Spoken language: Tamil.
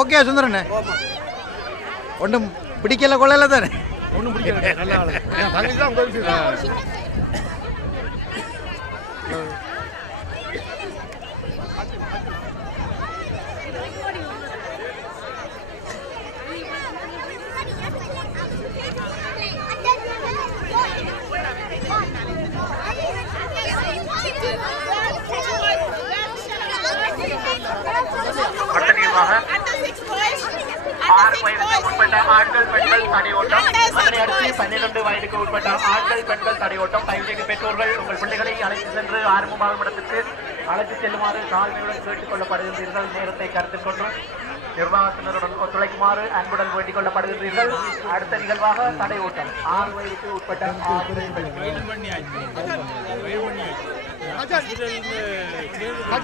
ஓகே சுந்தரண்ணே ஒன்றும் பிடிக்கல கொள்ளல தானே ஒன்றும் பிடிக்கல நல்ல ஆளு என் தங்கச்சி தான் உதவி ஆண்கள் பெண்கள் தடையோட்டம் அதனை அடுத்து 12 வயதுக்கு உட்பட்ட ஆண்கள் பெண்கள் தடையோட்டம் தயவுசெய்து பெற்றோர்கள் உங்கள் பிள்ளைகளை அழைத்து சென்று ஆரம்பமாகும் இடத்துக்கு அழைத்து செல்லுமாறு தாழ்மையுடன் கேட்டுக் கொள்ளப்படுகின்றீர்கள். நேரத்தை கருத்தில் கொண்டு நிர்வாகத்தினருடன் ஒத்துழைக்குமாறு அன்புடன் வேண்டிக் கொள்ளப்படுகின்றீர்கள். அடுத்த நிகழ்வாக தடையோட்டம் 6 வயதுக்கு உட்பட்ட ஆண்கள்